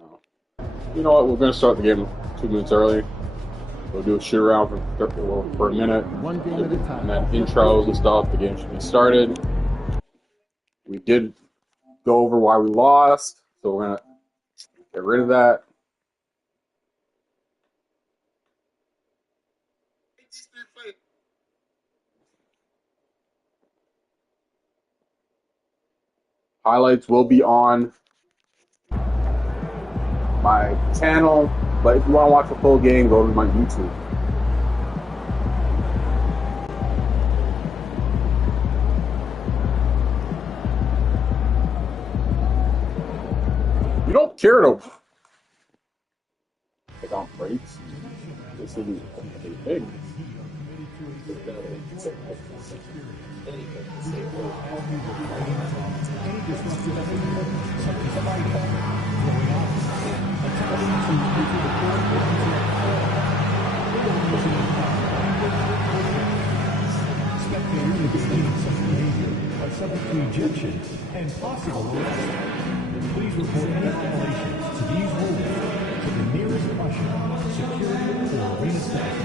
now. You know what? We're going to start the game 2 minutes early. We'll do a shoot around for a minute. One game at a time. And then intros and stuff. The game should be started. We did go over why we lost, so we're going to get rid of that. Highlights will be on my channel, but if you want to watch the full game, go to my YouTube. You don't care to take on breaks. This will be big. Subject to ejection and possible arrest. Please report any violations to these rules to the nearest usher, security, or arena staff.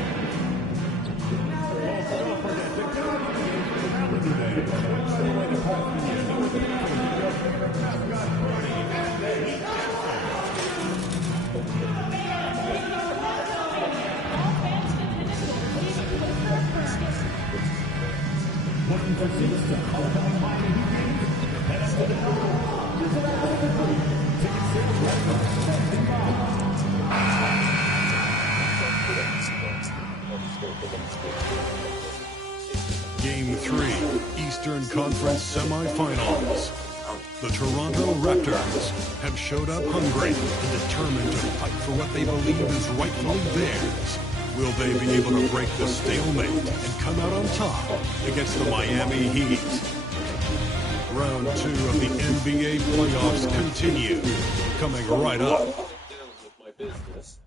Looking for seats to upcoming Miami Heat games? Head up to the ticket sales right now. Game 3, Eastern Conference Semifinals. The Toronto Raptors have showed up hungry and determined to fight for what they believe is rightfully theirs. Will they be able to break the stalemate and come out on top against the Miami Heat? Round 2 of the NBA playoffs continue, coming right up.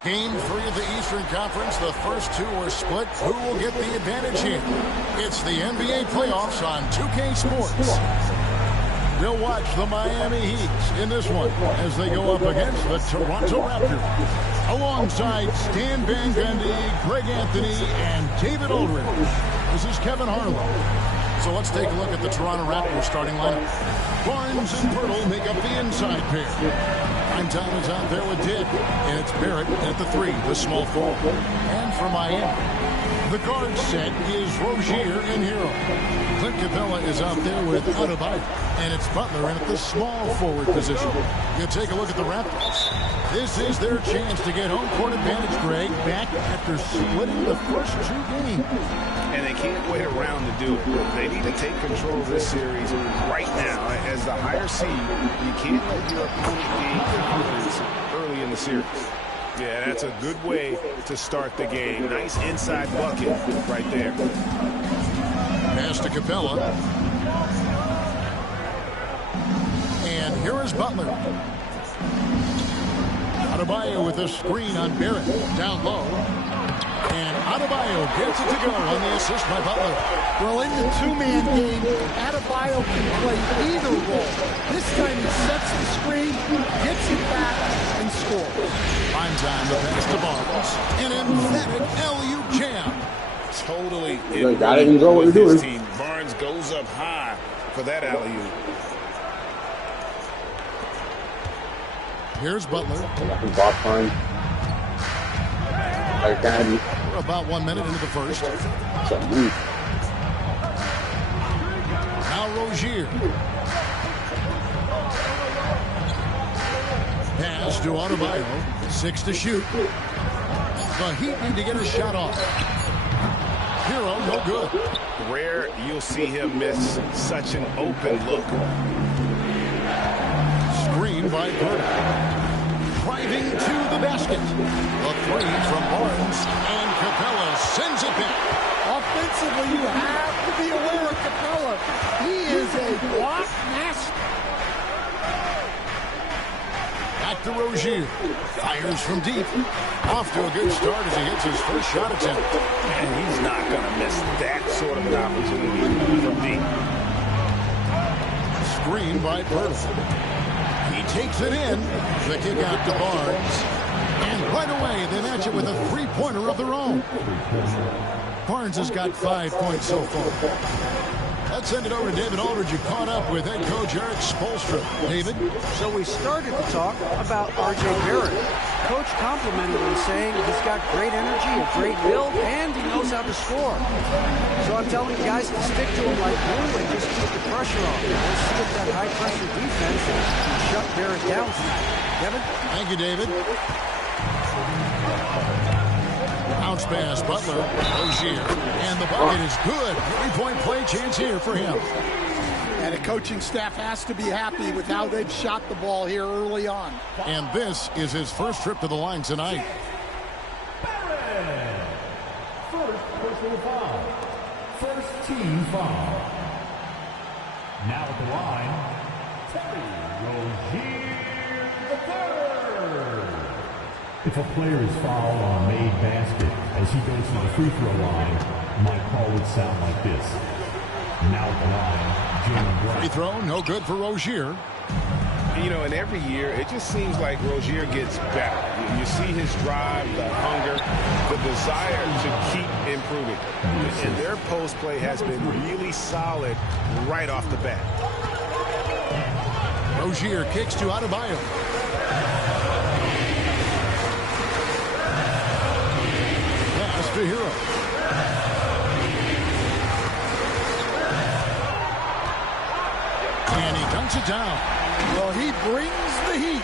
Game 3 of the Eastern Conference. The first two are split. Who will get the advantage here? It's the NBA playoffs on 2K Sports. We'll watch the Miami Heat in this one as they go up against the Toronto Raptors. Alongside Stan Van Gundy, Greg Anthony, and David Aldridge. This is Kevin Harlan. So let's take a look at the Toronto Raptors starting lineup. Barnes and Pirtle make up the inside pair. Time is out there with Dick, and it's Barrett at the 3, the small forward. And for Miami, the guard set is Rozier and Hero. Clint Capella is out there with Adebayo, and it's Butler in at the small forward position. You take a look at the Raptors. This is their chance to get home court advantage, Greg, back after splitting the first 2 games. And they can't wait around to do it. They need to take control of this series right now. As the higher seed, you can't let your opponent gain confidence early in the series. Yeah, that's a good way to start the game. Nice inside bucket right there. Pass to Capella. And here is Butler. Adebayo with a screen on Barrett. Down low. And Adebayo gets it to go on the assist by Butler. Well, in the two-man game, Adebayo can play either role. This time he sets the screen, gets it back, and scores. Prime time to pass to Barnes. An emphatic LU jam. Totally. You gotta enjoy what you're doing. Barnes goes up high for that alley-oop. Here's Butler. We're about 1 minute into the first. Now Rozier. Pass to Adebayo. 6 to shoot. The Heat need to get a shot off. Hero, no good. Rare you'll see him miss such an open look. Screen by Bird. Driving to the basket. A 3 from Barnes. And Capella sends it back. Offensively, you have to be aware of Capella. He is a block master. Back to Rozier. Fires from deep. Off to a good start as he hits his first shot attempt. And he's not going to miss that sort of an opportunity from deep. Screen by Pirtle. He takes it in. The kick out to Barnes. And right away, they match it with a three-pointer of their own. Barnes has got 5 points so far. Let's send it over to David Aldridge. You caught up with head coach Eric Spoelstra. David? So we started to talk about R.J. Barrett. Coach complimented him, saying he's got great energy, a great build, and he knows how to score. So I'm telling you guys to stick to him like glue and just keep the pressure on. Let's see if that high-pressure defense can shut Barrett down tonight. Kevin? Thank you, David. Bounce pass, Butler, Rozier, and the bucket is good. Three-point play chance here for him. And the coaching staff has to be happy with how they've shot the ball here early on. And this is his first trip to the line tonight. First personal foul. First team foul. Now at the line, Terry Rozier III. If a player is fouled on a made basket as he goes to the free throw line, my call would sound like this. Now at the line, Jalen Brown. Free throw, no good for Rozier. You know, and every year, it just seems like Rozier gets better. You see his drive, the hunger, the desire to keep improving. And their post play has been really solid right off the bat. Rozier kicks to Adebayo. Pass to Hero. And he dunks it down. Well, he brings the heat.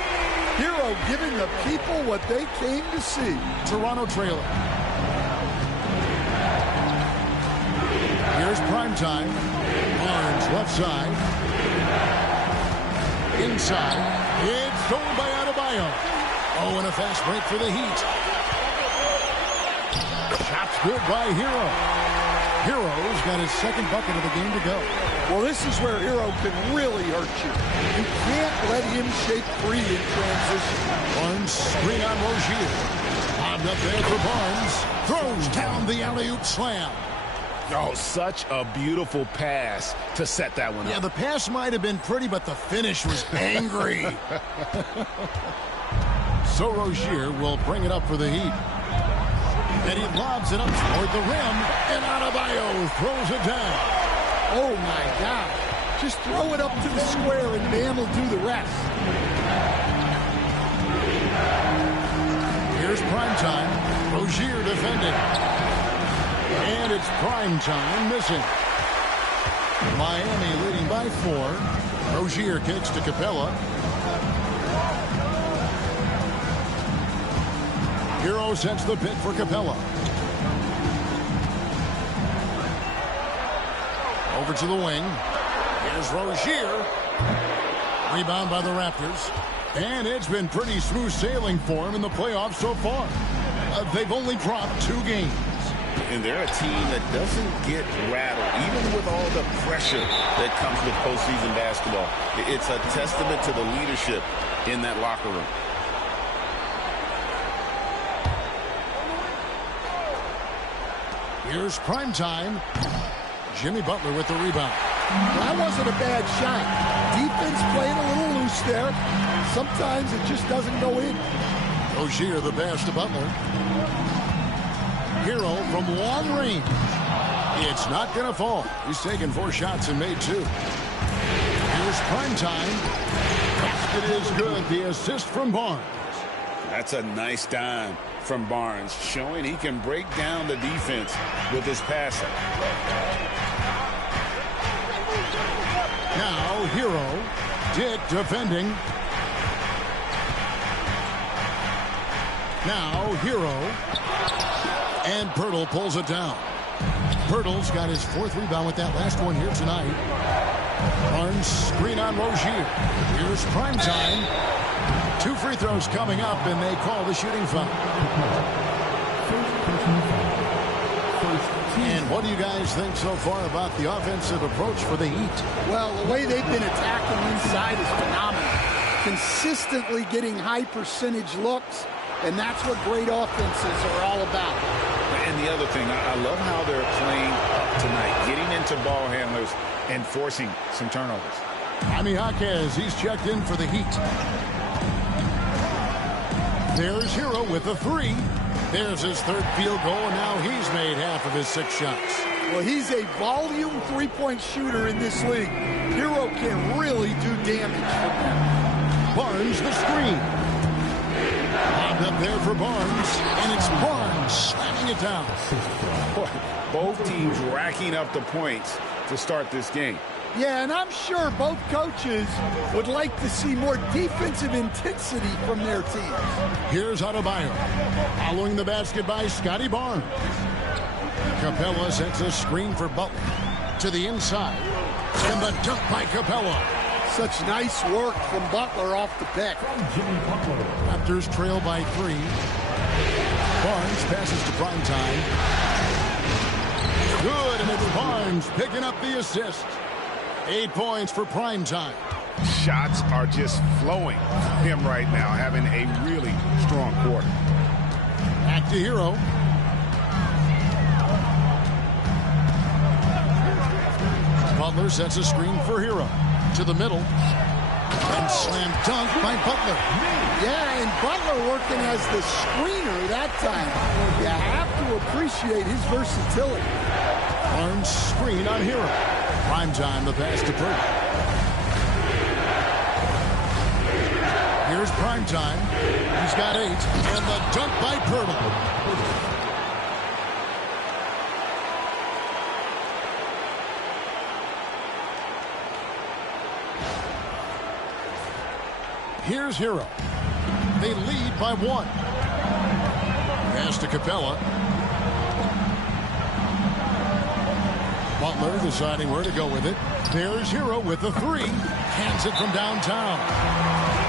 Hero giving the people what they came to see. Toronto trailer. Here's primetime. Barnes left side. Inside. It's stolen by Adebayo. Oh, and a fast break for the Heat. Shot's good by Hero. Hero's got his second bucket of the game to go. Well, this is where Hero can really hurt you. You can't let him shake free in transition. Barnes screen on Rozier. Lobbed up there for Barnes. Throws down the alley-oop slam. Oh, such a beautiful pass to set that one up. Yeah, the pass might have been pretty, but the finish was angry. So Rozier will bring it up for the Heat. And he lobs it up toward the rim, and Adebayo throws it down. Oh, my God. Just throw it up to the square, and Bam will do the rest. Here's primetime. Rozier defending. And it's primetime missing. Miami leading by 4. Rozier kicks to Capella. Hero sets the pick for Capella. Over to the wing. Here's Rozier. Rebound by the Raptors. And it's been pretty smooth sailing for him in the playoffs so far. They've only dropped 2 games. And they're a team that doesn't get rattled, even with all the pressure that comes with postseason basketball. It's a testament to the leadership in that locker room. Here's primetime. Jimmy Butler with the rebound. That wasn't a bad shot. Defense playing a little loose there. Sometimes it just doesn't go in. Rozier the pass to Butler. Hero from long range. It's not going to fall. He's taken 4 shots and made 2. Here's primetime. Basket is good. The assist from Barnes. That's a nice dime from Barnes, showing he can break down the defense with his passing. Now Hero. Dick defending. Now Hero. And Pirtle pulls it down. Pirtle's got his 4th rebound with that last one here tonight. Barnes screen on Rozier. Here's primetime. 2 free throws coming up, and they call the shooting foul. And what do you guys think so far about the offensive approach for the Heat? Well, the way they've been attacking inside is phenomenal. Consistently getting high percentage looks, and that's what great offenses are all about. And the other thing, I love how they're playing up tonight, getting into ball handlers and forcing some turnovers. Jaquez, he's checked in for the Heat. There's Hero with a 3. There's his 3rd field goal, and now he's made half of his 6 shots. Well, he's a volume 3-point shooter in this league. Hero can really do damage from there. Barnes the screen. Lobbed up there for Barnes, and it's Barnes slamming it down. Both teams racking up the points to start this game. Yeah, and I'm sure both coaches would like to see more defensive intensity from their teams. Here's Adebayo. Following the basket by Scotty Barnes. Capella sets a screen for Butler. To the inside. And the dunk by Capella. Such nice work from Butler off the pick. Raptors trail by 3. Barnes passes to Primetime. Good, and it's Barnes picking up the assist. 8 points for Primetime. Shots are just flowing from him right now, having a really strong quarter. Back to Hero. Butler sets a screen for Hero. To the middle. And slam dunk by Butler. Yeah, and Butler working as the screener that time. You have to appreciate his versatility. Barnes screen on Hero. Primetime, the pass to Purtle. Here's Primetime. He's got 8. And the dunk by Purtle. Here's Hero. They lead by 1. Pass to Capella. Butler deciding where to go with it. There's Hero with the 3. Hands it from downtown.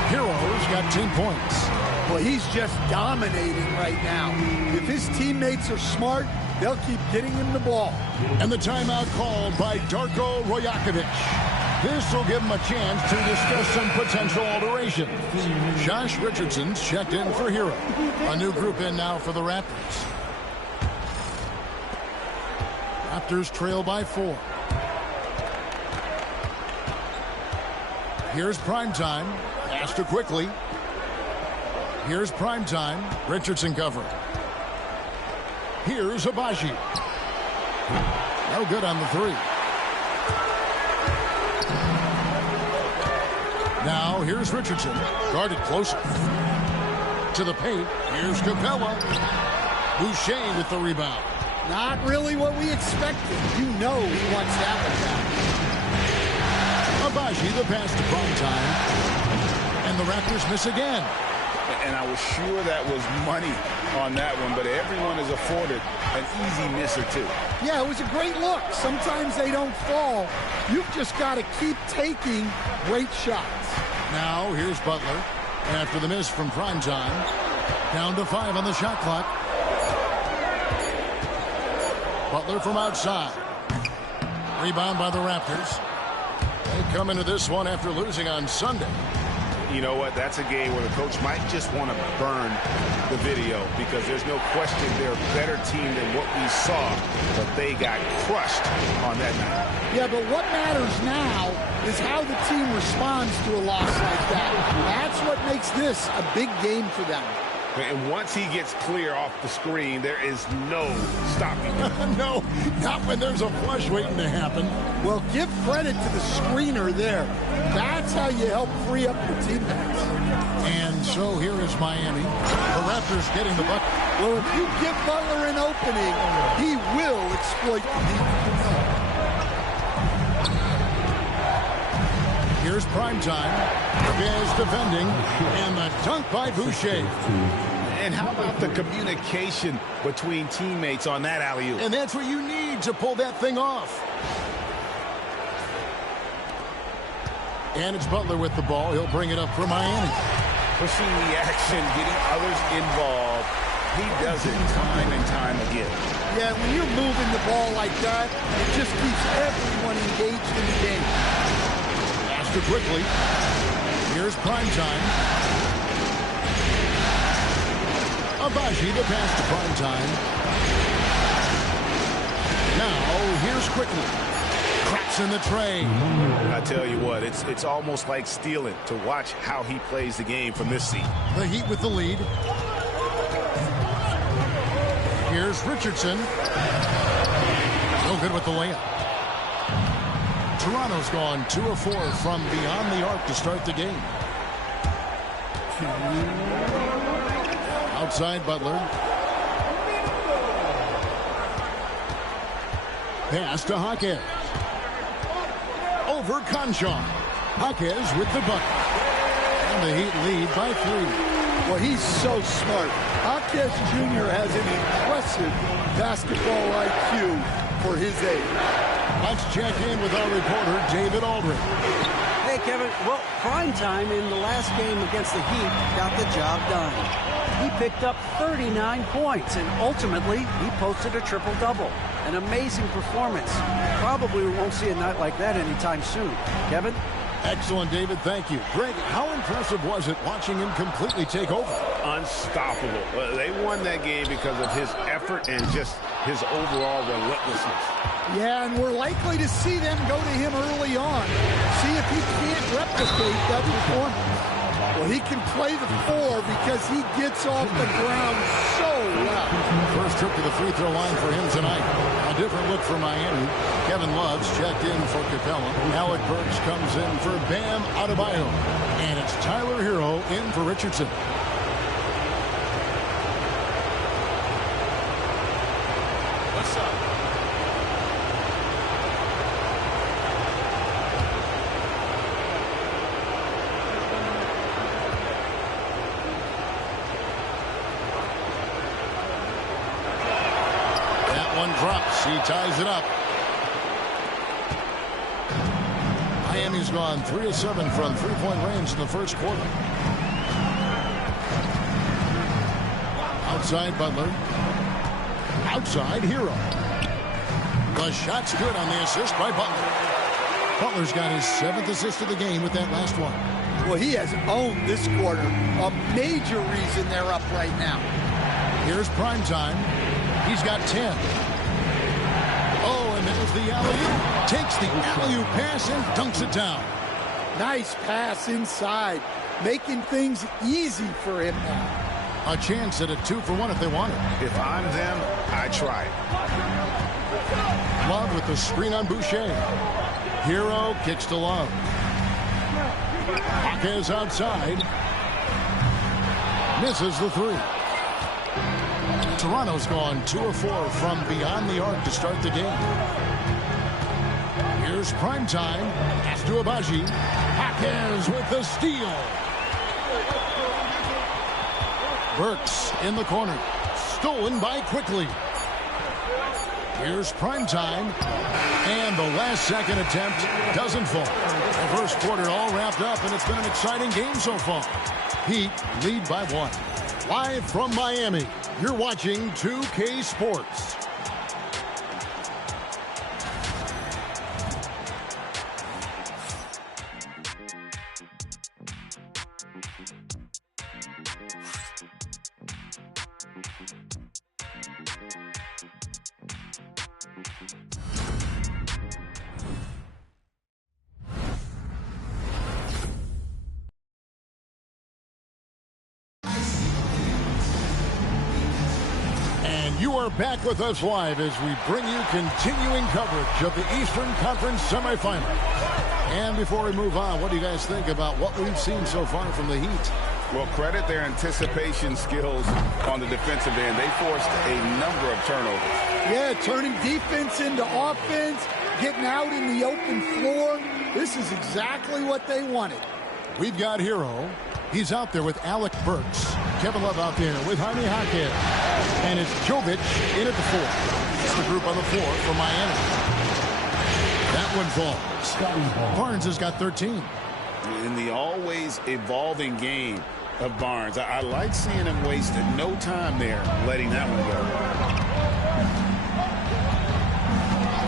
Hero's got 10 points. Well, he's just dominating right now. If his teammates are smart, they'll keep getting him the ball. And the timeout called by Darko Rajakovic. This will give him a chance to discuss some potential alterations. Josh Richardson's checked in for Hero. A new group in now for the Raptors. Raptors trail by 4. Here's Primetime. Pass to Quickly. Here's Primetime. Richardson covering. Here's Hibachi. No good on the 3. Now here's Richardson. Guarded closer. To the paint. Here's Capella. Boucher with the rebound. Not really what we expected. You know he wants that one back. Hibachi, the pass to Primetime. And the Raptors miss again. And I was sure that was money on that one, but everyone is afforded an easy miss or 2. Yeah, it was a great look. Sometimes they don't fall. You've just got to keep taking great shots. Now here's Butler. After the miss from Primetime. Down to 5 on the shot clock. Butler from outside. Rebound by the Raptors. They come into this one after losing on Sunday. You know what? That's a game where the coach might just want to burn the video because there's no question they're a better team than what we saw, but they got crushed on that night. Yeah, but what matters now is how the team responds to a loss like that. That's what makes this a big game for them. And once he gets clear off the screen, there is no stopping him. No, not when there's a flush waiting to happen. Well, give credit to the screener there. That's how you help free up your teammates. And so here is Miami. The Raptors getting the bucket. Well, if you give Butler an opening, he will exploit the defense. Here's Primetime. Is defending. And the dunk by Boucher. And how about the communication between teammates on that alley-oop? And that's what you need to pull that thing off. And it's Butler with the ball. He'll bring it up for Miami. Pushing the action, getting others involved. He does it time and time again. Yeah, when you're moving the ball like that, it just keeps everyone engaged in the game. Faster quickly. Here's Primetime. Hibachi the pass to Primetime. Now, here's Quickly. Cracks Burks in the trade. I tell you what, it's almost like stealing to watch how he plays the game from this seat. The Heat with the lead. Here's Richardson. No good with the layup. Toronto's gone 2 of 4 from beyond the arc to start the game. Outside Butler. Pass to Jaquez. Over Conchon. Jaquez with the bucket. And the Heat lead by 3. Well, he's so smart. Jaquez Jr. has an impressive basketball IQ for his age. Let's check in with our reporter, David Aldridge. Hey, Kevin. Well, prime time in the last game against the Heat got the job done. He picked up 39 points, and ultimately, he posted a triple-double. An amazing performance. Probably we won't see a night like that anytime soon. Kevin? Excellent, David. Thank you. Greg, how impressive was it watching him completely take over? Unstoppable. They won that game because of his effort and just his overall relentlessness. Yeah, and we're likely to see them go to him early on. See if he can't replicate that performance. Well, he can play the 4 because he gets off the ground so well. First trip to the free throw line for him tonight. A different look for Miami. Kevin Love's checked in for Capella. Alec Burks comes in for Bam Adebayo. And it's Tyler Hero in for Richardson. What's up? Drops. He ties it up. Miami's gone 3 of 7 from three-point range in the first quarter. Outside Butler. Outside Hero. The shot's good on the assist by Butler. Butler's got his 7th assist of the game with that last one. Well, he has owned this quarter. A major reason they're up right now. Here's prime time. He's got 10. Oh, and there's the alley-oop. Takes the alley-oop pass and dunks it down. Nice pass inside, making things easy for him now. A chance at a 2-for-1 if they want it. If I'm them, I try it. Love with the screen on Boucher. Hero kicks to Love. Jaquez outside. Misses the 3. Toronto's gone 2 of 4 from beyond the arc to start the game. Here's prime time. Pass to Abaji. Jaquez with the steal. Burks in the corner. Stolen by Quickly. Here's prime time. And the last second attempt doesn't fall. The first quarter all wrapped up, and it's been an exciting game so far. Heat lead by 1. Live from Miami, you're watching 2K Sports. You are back with us live as we bring you continuing coverage of the Eastern Conference semifinal. And before we move on, what do you guys think about what we've seen so far from the Heat? Well, credit their anticipation skills on the defensive end. They forced a number of turnovers. Yeah, turning defense into offense, getting out in the open floor. This is exactly what they wanted. We've got Hero. He's out there with Alec Burks. Kevin Love out there with Jaime Jaquez. And it's Jovic in at the 4. It's the group on the floor for Miami. That one falls. Barnes has got 13. In the always evolving game of Barnes, I like seeing him waste no time there, letting that one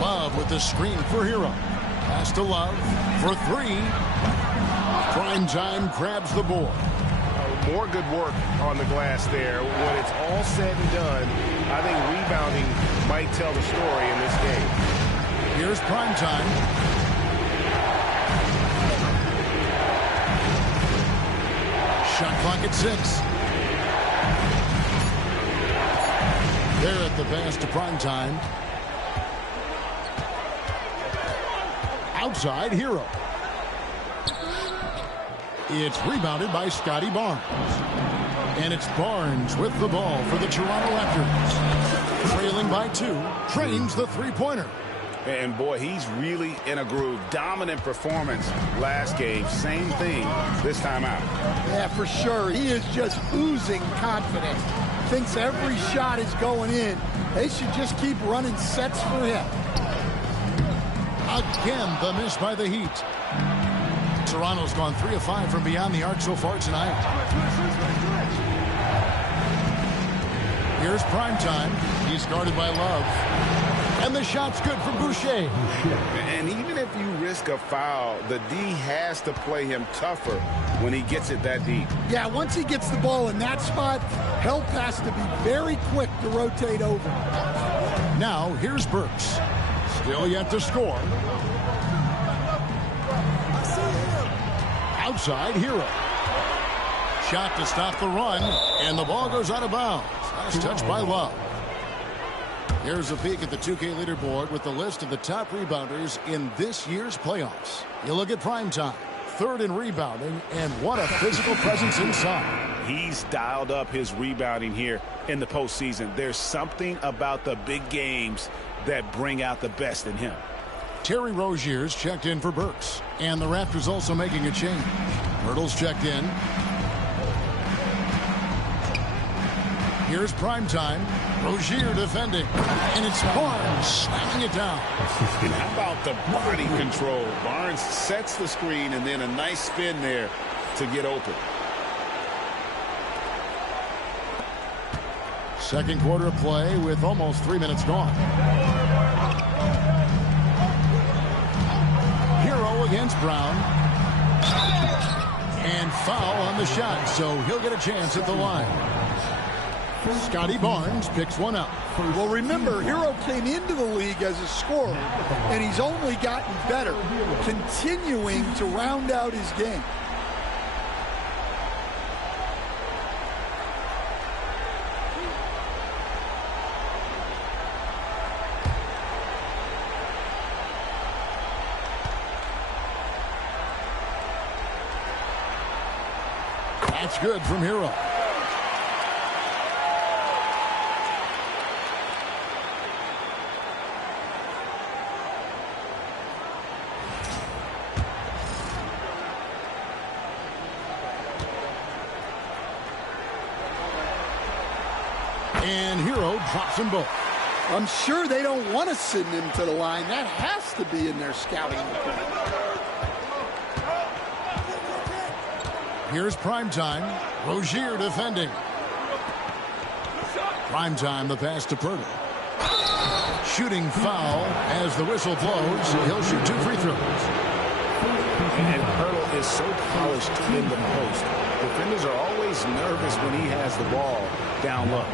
go. Love with the screen for Hero. Pass to Love for 3. Prime time grabs the board. More good work on the glass there. When it's all said and done, I think rebounding might tell the story in this game. Here's prime time. Shot clock at 6. There at the pass to Primetime. Outside, Hero. It's rebounded by Scotty Barnes. And it's Barnes with the ball for the Toronto Raptors. Trailing by 2, trains the three-pointer. And boy, he's really in a groove. Dominant performance last game. Same thing this time out. Yeah, for sure. He is just oozing confidence. Thinks every shot is going in. They should just keep running sets for him. Again, the miss by the Heat. Toronto's gone 3 of 5 from beyond the arc so far tonight. Here's Primetime. He's guarded by Love. And the shot's good from Boucher. And even if you risk a foul, the D has to play him tougher when he gets it that deep. Yeah, once he gets the ball in that spot, help has to be very quick to rotate over. Now, here's Burks. Still yet to score. Outside, Hero. Shot to stop the run, and the ball goes out of bounds. Last touch by Love. Here's a peek at the 2K leaderboard with the list of the top rebounders in this year's playoffs. You look at Primetime, 3rd in rebounding, and what a physical presence inside. He's dialed up his rebounding here in the postseason. There's something about the big games that bring out the best in him. Terry Rozier's checked in for Burks, and the Raptors also making a change. Hurdle's checked in. Here's Primetime. Rozier defending. And it's Barnes slamming it down. And how about the body control? Barnes sets the screen and then a nice spin there to get open. Second quarter of play with almost 3 minutes gone. Hero against Brown. And foul on the shot, so he'll get a chance at the line. Scotty Barnes picks one up. Well, remember, Hero came into the league as a scorer, and he's only gotten better, continuing to round out his game. That's good from Hero. And Hero drops them both. I'm sure they don't want to send him to the line. That has to be in their scouting report. Here's Primetime. Rozier defending. Primetime, the pass to Purtle. Shooting foul as the whistle blows. He'll shoot 2 free throws. And Purtle is so polished in the post. Defenders are always nervous when he has the ball down low.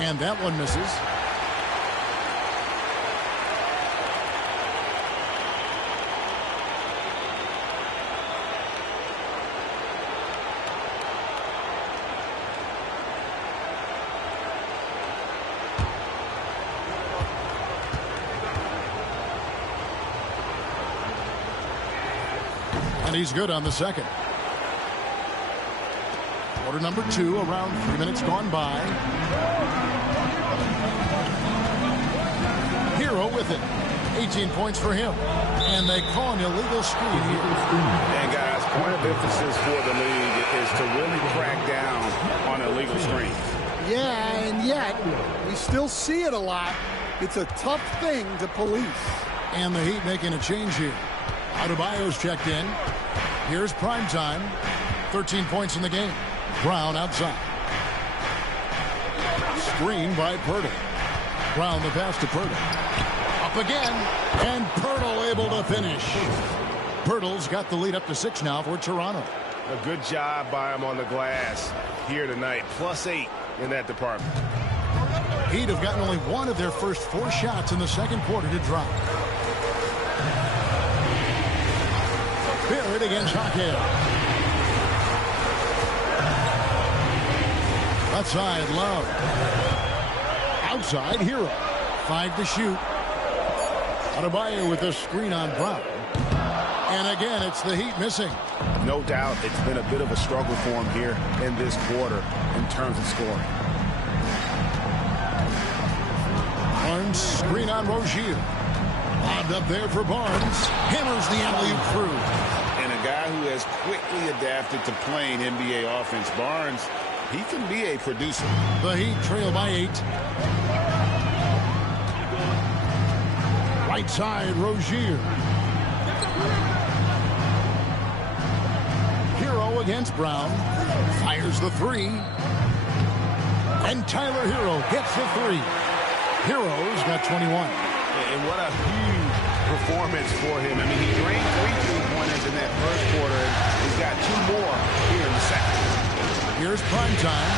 And that one misses. And he's good on the second. Quarter number 2, around 3 minutes gone by. Hero with it. 18 points for him. And they call an illegal screen here. And guys, point of emphasis for the league is to really crack down on illegal screens. Yeah, and yet, we still see it a lot. It's a tough thing to police. And the Heat making a change here. Adebayo's checked in. Here's Primetime. 13 points in the game. Brown outside. Screen by Purtle. Brown the pass to Purtle. Up again, and Pirtle able to finish. Pirtle's got the lead up to 6 now for Toronto. A good job by him on the glass here tonight. +8 in that department. Heat have gotten only one of their first 4 shots in the second quarter to drop. Barrett against Hackett. Left side, Love. Outside, Hero. 5 to shoot. Adebayo with a screen on Brown. And again, it's the Heat missing. No doubt it's been a bit of a struggle for him here in this quarter in terms of scoring. Barnes, screen on Rozier. Lobbed up there for Barnes. Hammers the alley-oop through. And a guy who has quickly adapted to playing NBA offense, Barnes, he can be a producer. The Heat trail by 8. Right side, Rozier. Hero against Brown. Fires the 3. And Tyler Hero gets the 3. Hero's got 21. And what a huge performance for him. I mean, he drained 3 3-pointers in that first quarter, and he's got 2 more here in the second. Here's primetime.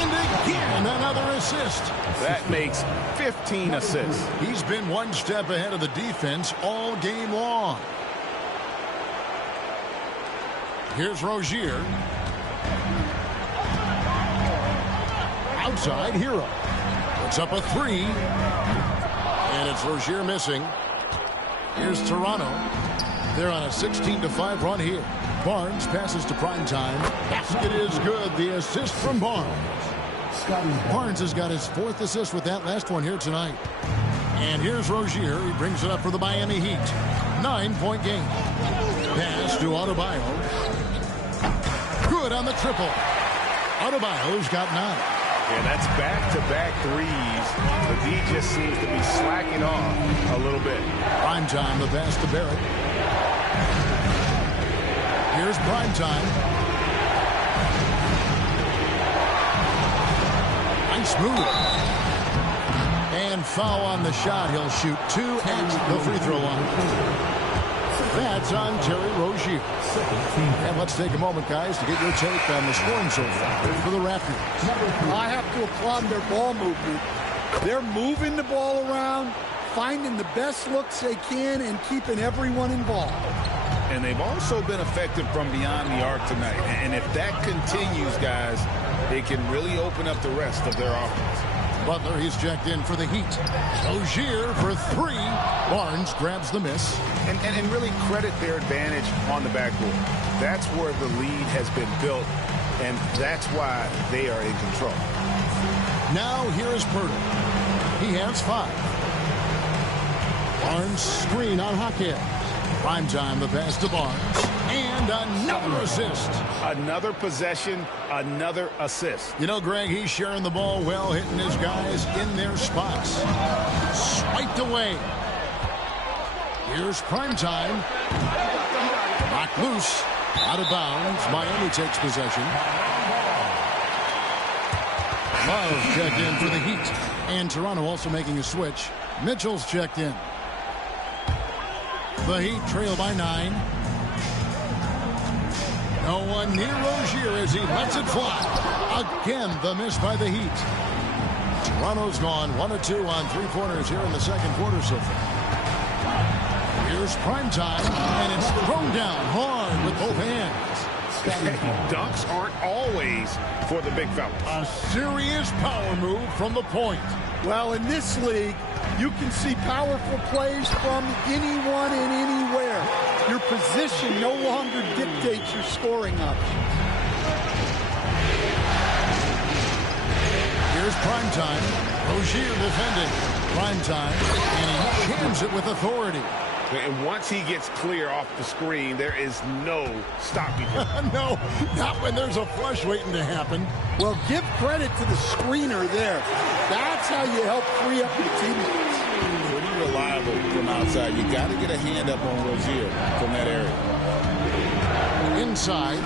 And again, another assist. That makes 15 assists. He's been one step ahead of the defense all game long. Here's Rozier. Outside, Hero. Puts up a 3. And it's Rozier missing. Here's Toronto. They're on a 16-5 run here. Barnes passes to primetime. Basket is good. The assist from Barnes. Barnes has got his 4th assist with that last one here tonight. And here's Rozier. He brings it up for the Miami Heat. 9-point game. Pass to Adebayo. Good on the triple. Adebayo's got 9. Yeah, that's back-to-back threes. The D just seems to be slacking off a little bit. Primetime, the pass to Barrett. Here's primetime. Nice move. And foul on the shot. He'll shoot 2 at the free throw line. That's on Terry Rozier. And let's take a moment, guys, to get your take on the scoring so far for the Raptors. I have to applaud their ball movement. They're moving the ball around, finding the best looks they can, and keeping everyone involved. And they've also been effective from beyond the arc tonight. And if that continues, guys, they can really open up the rest of their offense. Butler, he's checked in for the Heat. Rozier for 3. Barnes grabs the miss. And really credit their advantage on the backboard. That's where the lead has been built, and that's why they are in control. Now here is Pirtle. He has 5. Barnes screen on Hackett. Primetime, the pass to Barnes. And another assist. Another possession, another assist. You know, Greg, he's sharing the ball well, hitting his guys in their spots. Swiped away. Here's primetime. Knocked loose. Out of bounds. Miami takes possession. Love checked in for the Heat. And Toronto also making a switch. Mitchell's checked in. The Heat trail by 9. No one near Rozier as he lets it fly. Again, the miss by the Heat. Toronto's gone 1 of 2 on 3-pointers here in the second quarter so far. Here's primetime, and it's thrown down hard with both hands. Dunks aren't always for the big fella. A serious power move from the point. Well, in this league, you can see powerful plays from anyone and anywhere. Your position no longer dictates your scoring options. Here's primetime. Rozier defending. Primetime, and he jams it with authority. And once he gets clear off the screen, there is no stopping him. No, not when there's a flush waiting to happen. Well, give credit to the screener there. That's how you help free up your teammates. Pretty reliable from outside. You got to get a hand up on Rozier from that area. Inside.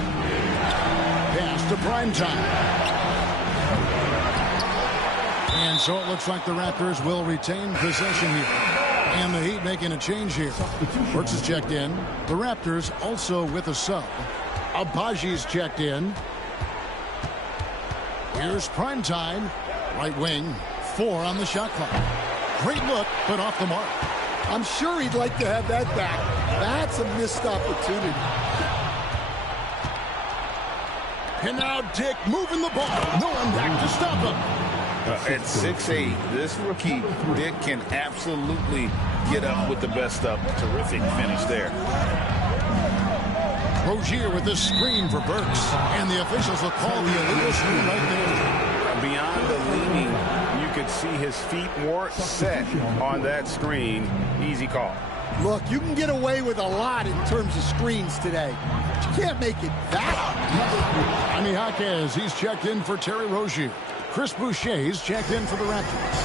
Pass to primetime. And so it looks like the Raptors will retain possession here. And the Heat making a change here. Burks is checked in. The Raptors also with a sub. Abaji's checked in. Here's prime time. Right wing. 4 on the shot clock. Great look, but off the mark. I'm sure he'd like to have that back. That's a missed opportunity. And now Dick moving the ball. No one back to stop him. At 6'8", this rookie, Dick, can absolutely get up with the best stuff. Terrific finish there. Rozier with the screen for Burks. And the officials will call the illegal screen right there. Beyond the leaning, you could see his feet more set on that screen. Easy call. Look, you can get away with a lot in terms of screens today. But you can't make it that. Jaime Jaquez, he's checked in for Terry Rozier. Chris Boucher's checked in for the Raptors.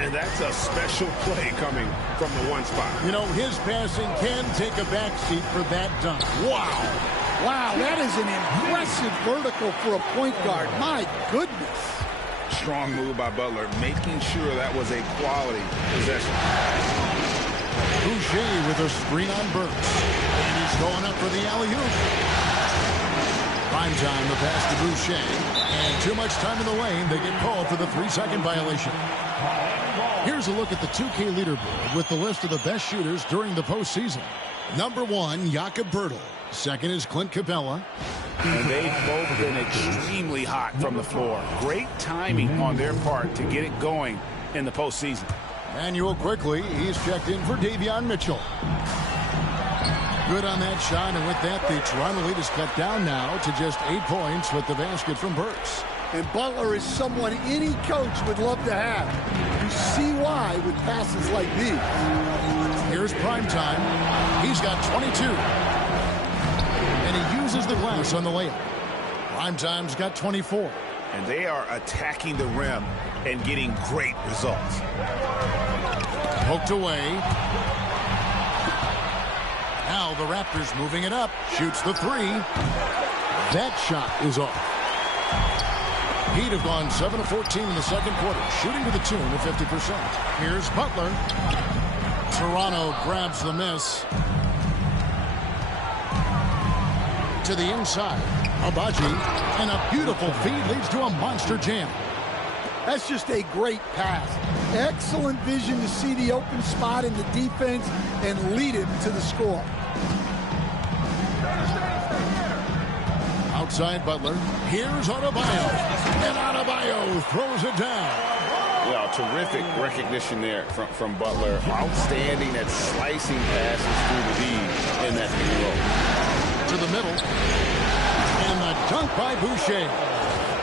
And that's a special play coming from the one spot. You know, his passing can take a backseat for that dunk. Wow. Wow, that is an impressive vertical for a point guard. My goodness. Strong move by Butler, making sure that was a quality possession. Boucher with a screen on Burks. And he's going up for the alley-oop. Prime time, the pass to Boucher. And too much time in the lane. They get called for the 3-second violation. Here's a look at the 2K leaderboard with the list of the best shooters during the postseason. Number 1, Jakob Poeltl. Second is Clint Capella. And they've both been extremely hot from the floor. Great timing on their part to get it going in the postseason. Manuel quickly, he's checked in for Davion Mitchell. Good on that shot, and with that, the Toronto lead is cut down now to just 8 points with the basket from Burks. And Butler is someone any coach would love to have. You see why with passes like these. Here's prime time. He's got 22. And he uses the glass on the layup. Prime time's got 24. And they are attacking the rim and getting great results. Poked away. Now the Raptors moving it up. Shoots the 3. That shot is off. Heat have gone 7 of 14 in the second quarter, shooting to the tune of 50%. Here's Butler. Toronto grabs the miss. To the inside. Abaji. And a beautiful feed leads to a monster jam. That's just a great pass. Excellent vision to see the open spot in the defense and lead it to the score. Outside Butler. Here's Adebayo. And Adebayo throws it down. Well, terrific recognition there from Butler. Outstanding at slicing passes through the D in that pick and roll. To the middle. And the dunk by Boucher.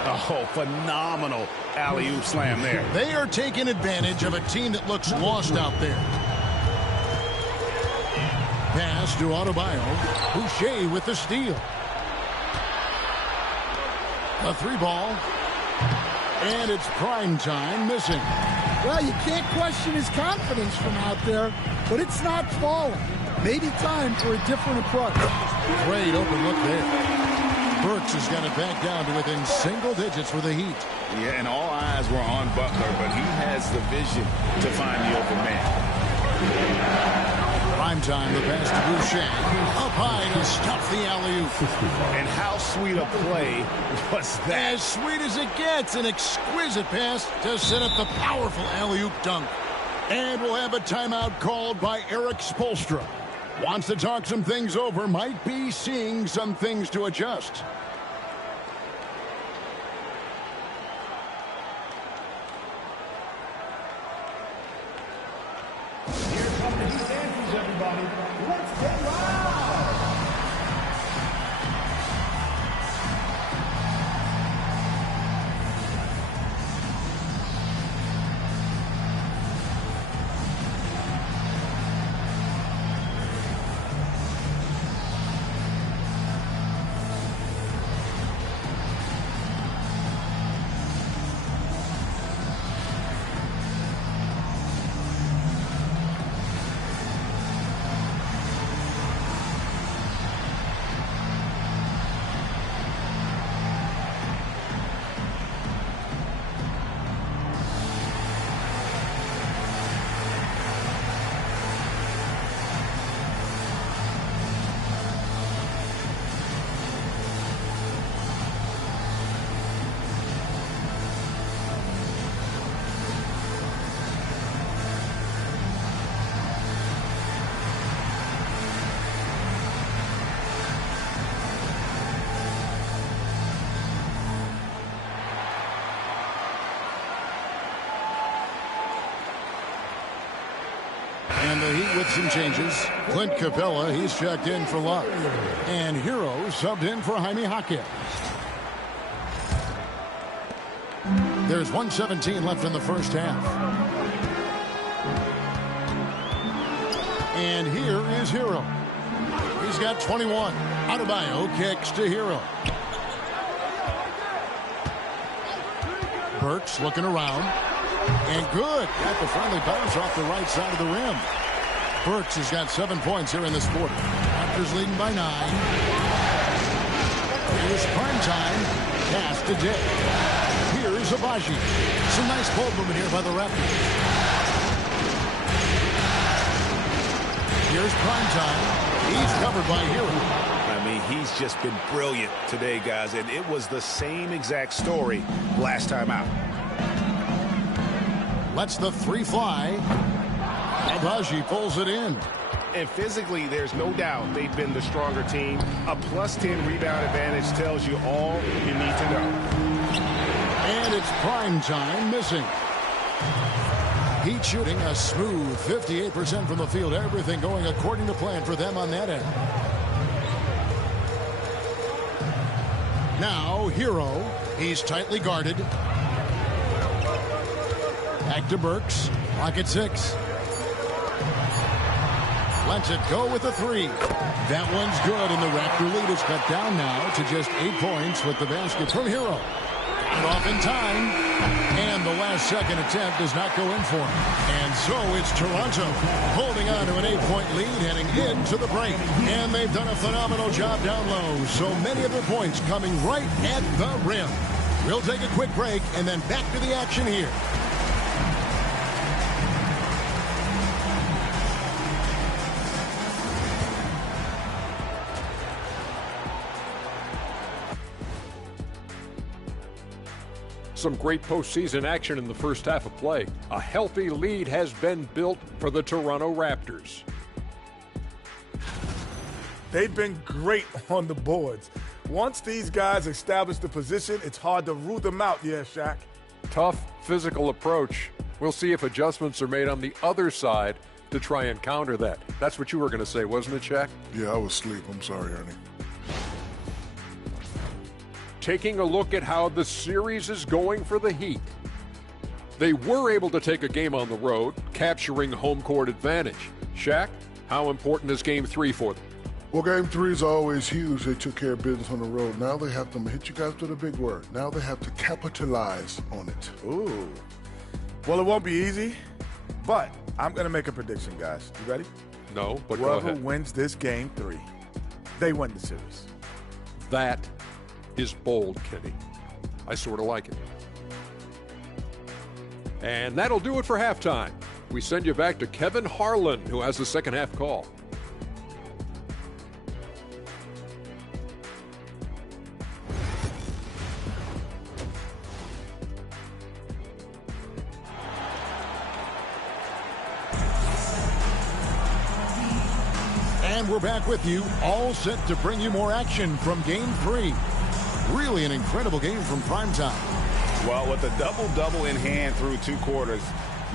Oh, phenomenal alley-oop slam there. They are taking advantage of a team that looks lost out there. Pass to Adebayo. Boucher with the steal. A 3-ball. And it's prime time missing. Well, you can't question his confidence from out there, but it's not falling. Maybe time for a different approach. Great open look there. Burks has got it back down to within single digits for the Heat. Yeah, and all eyes were on Butler, but he has the vision to find the open man. Prime time, the pass to Boucher. Up high to stop the alley-oop. And how sweet a play was that? As sweet as it gets, an exquisite pass to set up the powerful alley-oop dunk. And we'll have a timeout called by Eric Spoelstra. Wants to talk some things over, might be seeing some things to adjust. Here come the Heat answers, everybody. Let's get loud! And the Heat with some changes. Clint Capella, he's checked in for Love. And Hero subbed in for Jaime Jaquez. There's 1:17 left in the first half. And here is Hero. He's got 21. Adebayo kicks to Hero. Burks looking around. And good. Got the friendly bounce off the right side of the rim. Burks has got 7 points here in this quarter. Raptors leading by 9. Here's prime time. Pass to Dick. Here's Abaji. Some nice ball movement here by the Raptors. Here's prime time. He's covered by Hero. I mean, he's just been brilliant today, guys, and it was the same exact story last time out. Lets the three fly. Abaji pulls it in. And physically, there's no doubt they've been the stronger team. A +10 rebound advantage tells you all you need to know. And it's prime time missing. Heat shooting a smooth 58% from the field. Everything going according to plan for them on that end. Now, Hero. He's tightly guarded. Back to Burks. Clock at 6. Lets it go with the 3. That one's good, and the Raptor lead is cut down now to just 8 points with the basket from Hero. Got it off in time, and the last second attempt does not go in for him. And so it's Toronto holding on to an 8-point lead heading into the break. And they've done a phenomenal job down low, so many of their points coming right at the rim. We'll take a quick break and then back to the action here. Some great postseason action in the first half of play. A healthy lead has been built for the Toronto Raptors. They've been great on the boards. Once these guys establish the position, it's hard to rule them out, yeah, Shaq. Tough physical approach. We'll see if adjustments are made on the other side to try and counter that. That's what you were going to say, wasn't it, Shaq? Yeah, I was asleep. I'm sorry, Ernie. Taking a look at how the series is going for the Heat. They were able to take a game on the road, capturing home court advantage. Shaq, how important is Game 3 for them? Well, Game 3 is always huge. They took care of business on the road. Now they have to hit you guys with a big word. Now they have to capitalize on it. Ooh. Well, it won't be easy, but I'm going to make a prediction, guys. You ready? No, but go Whoever ahead. wins this Game 3, they win the series. That is bold, Kenny. I sort of like it. And that'll do it for halftime. We send you back to Kevin Harlan, who has the second half call. And we're back with you, all set to bring you more action from Game 3. Really an incredible game from primetime. Well, with a double-double in hand through 2 quarters,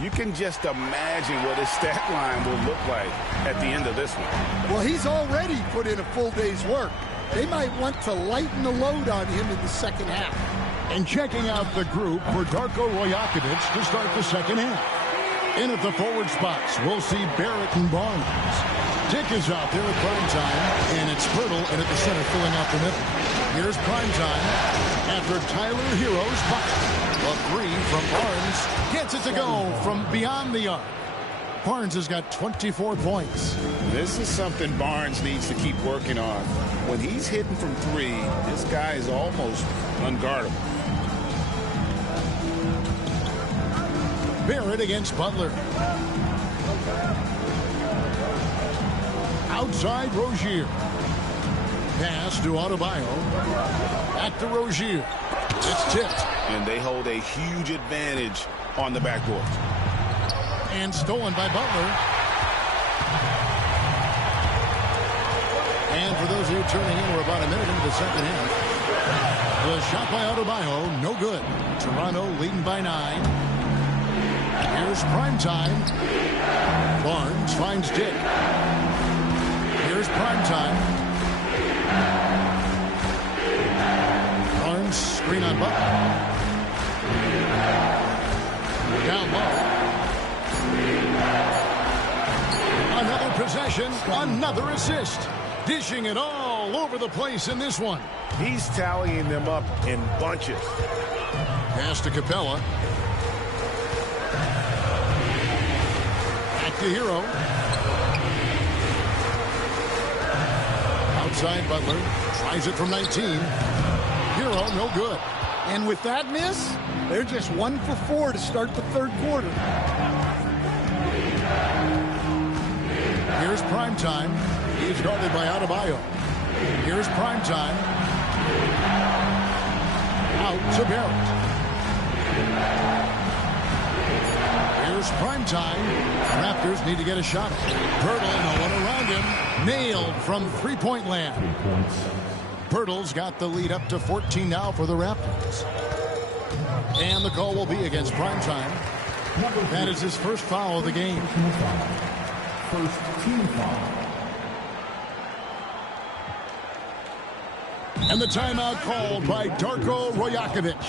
you can just imagine what his stat line will look like at the end of this one. Well, he's already put in a full day's work. They might want to lighten the load on him in the second half. And checking out the group for Darko Rajakovic to start the second half. In at the forward spots, we'll see Barrett and Barnes. Dick is out there at prime time, and it's Pirtle and at the center filling out the middle. Here's prime time after Tyler Hero's bucket. A 3 from Barnes gets it to go from beyond the arc. Barnes has got 24 points. This is something Barnes needs to keep working on. When he's hitting from 3, this guy is almost unguardable. Barrett against Butler. Outside Rozier. Pass to Adebayo. Back to Rozier. It's tipped. And they hold a huge advantage on the backboard. And stolen by Butler. And for those of you turning in, we're about a minute into the second half. The shot by Adebayo, no good. Toronto leading by 9. Here's prime time. Barnes finds Dick. Here's prime time. Barnes screen on Butler. Down low. Another possession, another assist. Dishing it all over the place in this one. He's tallying them up in bunches. Pass to Capella. Back to Hero. Outside Butler. Tries it from 19. Hero, no good. And with that miss, they're just 1 for 4 to start the third quarter. Here's prime time. He's guarded by Adebayo. Here's prime time. Out to Barrett. Here's prime time. Raptors need to get a shot. Pirtle, no one around him. Nailed from three-point land. 3 points. Pirtle's got the lead up to 14 now for the Raptors. And the call will be against prime time. That is his first foul of the game. First team foul. And the timeout called by Darko Rojakovic.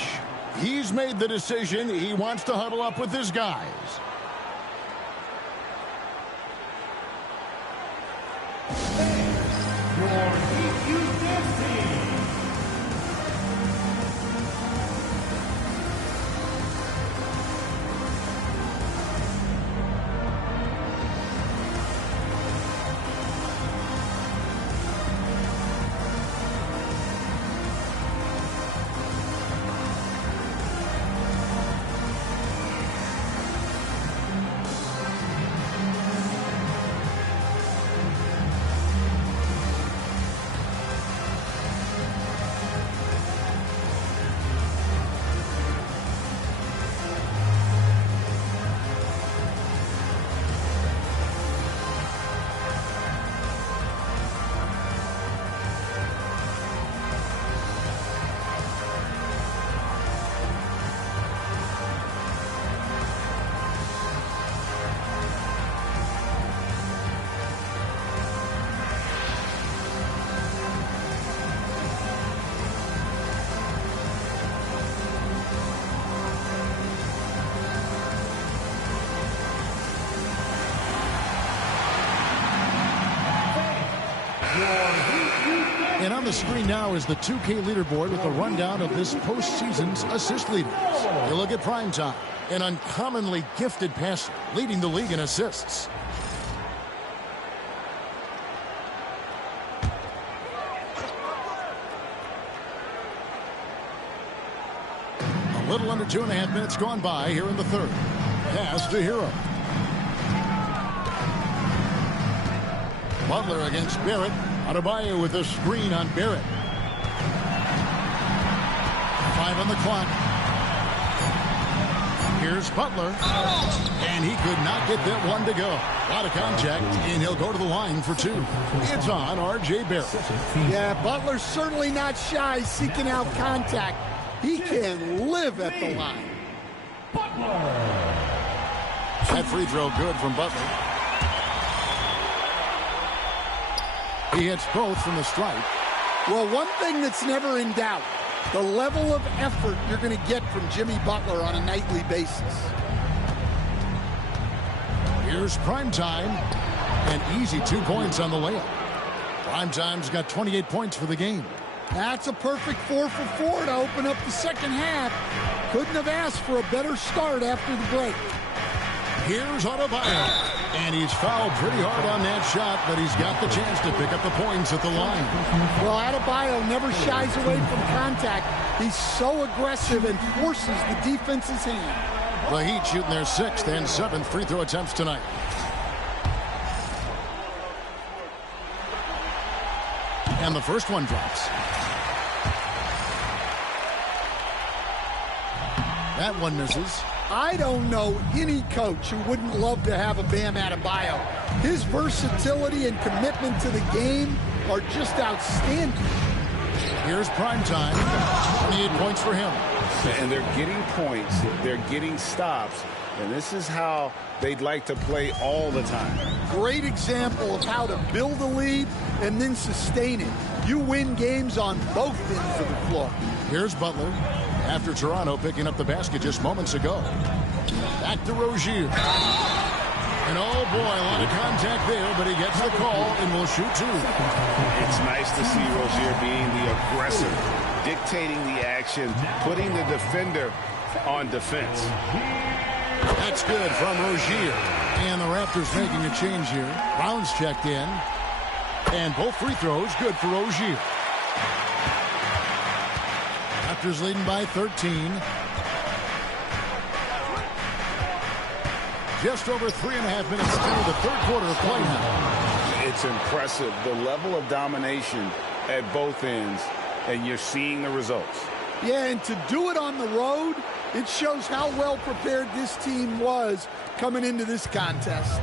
He's made the decision. He wants to huddle up with his guys. And on the screen now is the 2K leaderboard with a rundown of this postseason's assist leaders. You look at prime time, an uncommonly gifted passer, leading the league in assists. A little under 2.5 minutes gone by here in the third. Pass to Hero. Butler against Barrett. Adebayo with a screen on Barrett. 5 on the clock. Here's Butler. And he could not get that one to go. A lot of contact, and he'll go to the line for 2. It's on R.J. Barrett. Yeah, Butler's certainly not shy seeking out contact. He can live at the line. That free throw good from Butler. He hits both from the stripe. Well, one thing that's never in doubt, the level of effort you're going to get from Jimmy Butler on a nightly basis. Here's Primetime. An easy 2 points on the layup. Primetime's got 28 points for the game. That's a perfect 4 for 4 to open up the second half. Couldn't have asked for a better start after the break. Here's Adebayo. And he's fouled pretty hard on that shot, but he's got the chance to pick up the points at the line. Well, Adebayo never shies away from contact. He's so aggressive and forces the defense's hand. The Heat shooting their 6th and 7th free throw attempts tonight. And the first one drops. That one misses. I don't know any coach who wouldn't love to have a Bam Adebayo. His versatility and commitment to the game are just outstanding. Here's Primetime. 28 points for him. And they're getting points. They're getting stops And this is how they'd like to play all the time. Great example of how to build a lead and then sustain it. You win games on both ends of the floor. Here's Butler after Toronto picking up the basket just moments ago. Back to Rozier. And oh boy, a lot of contact there, but he gets the call and will shoot two. It's nice to see Rozier being the aggressor, dictating the action, putting the defender on defense. That's good from Rozier. And the Raptors making a change here. Brown's checked in. And both free throws good for Rozier. Raptors leading by 13. Just over 3.5 minutes through the third quarter of play now. It's impressive, the level of domination at both ends, and you're seeing the results. Yeah, and to do it on the road, it shows how well prepared this team was coming into this contest.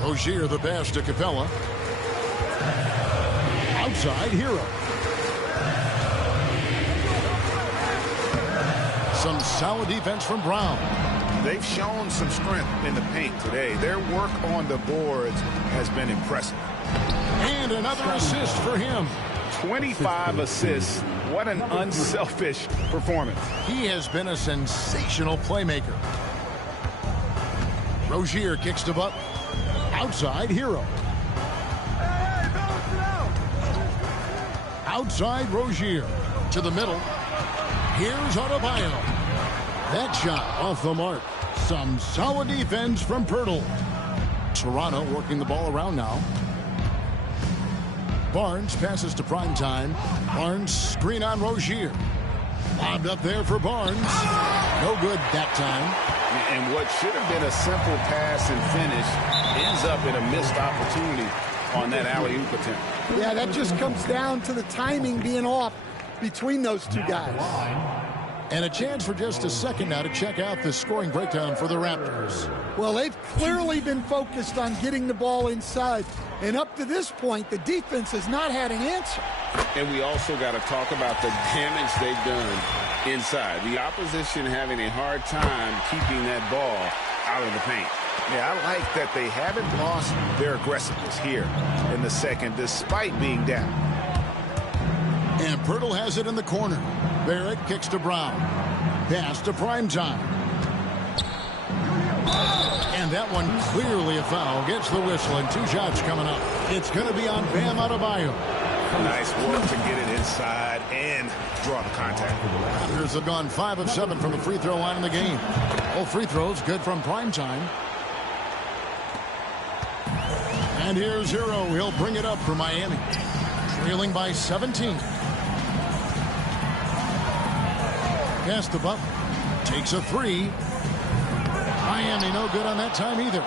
Rozier the pass to Capella. Outside Hero. Some solid defense from Brown. They've shown some strength in the paint today. Their work on the boards has been impressive. And another assist for him. 25 assists. What an unselfish performance. He has been a sensational playmaker. Rozier kicks to Butler. Outside Hero. Outside Rozier. To the middle. Here's Adebayo. That shot off the mark. Some solid defense from Pirtle. Toronto working the ball around now. Barnes passes to Primetime. Barnes screen on Rozier. Lobbed up there for Barnes. No good that time. And what should have been a simple pass and finish ends up in a missed opportunity on that alley-oop attempt. Yeah, that just comes down to the timing being off between those two guys. And a chance for just a second now to check out the scoring breakdown for the Raptors. Well, they've clearly been focused on getting the ball inside. And up to this point, the defense has not had an answer. And we also got to talk about the damage they've done inside. The opposition having a hard time keeping that ball out of the paint. Yeah, I like that they haven't lost their aggressiveness here in the second, despite being down. And Pirtle has it in the corner. Barrett kicks to Brown. Pass to Primetime. And that one clearly a foul. Gets the whistle and 2 shots coming up. It's going to be on Bam Adebayo. Nice work to get it inside and draw the contact. Raptors have gone 5 of 7 from the free throw line in the game. All free throws good from Primetime. And here's Hero. He'll bring it up for Miami. Trailing by 17. Pass to Butler. Takes a 3. Miami no good on that time either.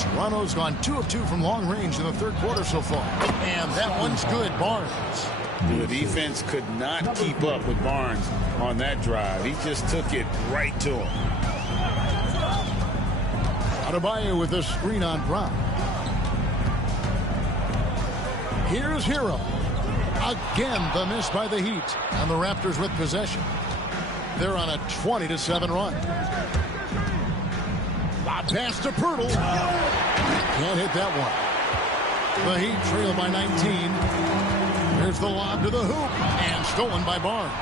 Toronto's gone 2 of 2 from long range in the third quarter so far. And that one's good. Barnes. The defense could not keep up with Barnes on that drive. He just took it right to him. Adebayo with a screen on Brown. Here's Hero. Again, the miss by the Heat. And the Raptors with possession. They're on a 20-7 run. Lob pass to Pirtle. Can't hit that one. The Heat trail by 19. Here's the lob to the hoop. And stolen by Barnes.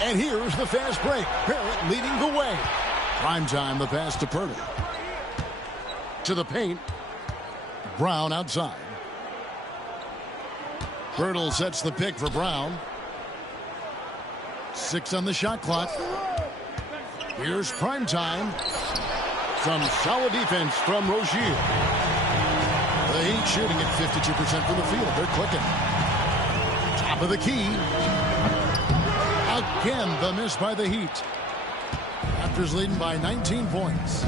And here's the fast break. Barrett leading the way. Primetime, the pass to Pirtle. To the paint. Brown outside. Pirtle sets the pick for Brown. 6 on the shot clock. Here's Primetime. Some solid defense from Rozier. The Heat shooting at 52% from the field. They're clicking. Top of the key. Again, the miss by the Heat. Raptors leading by 19 points.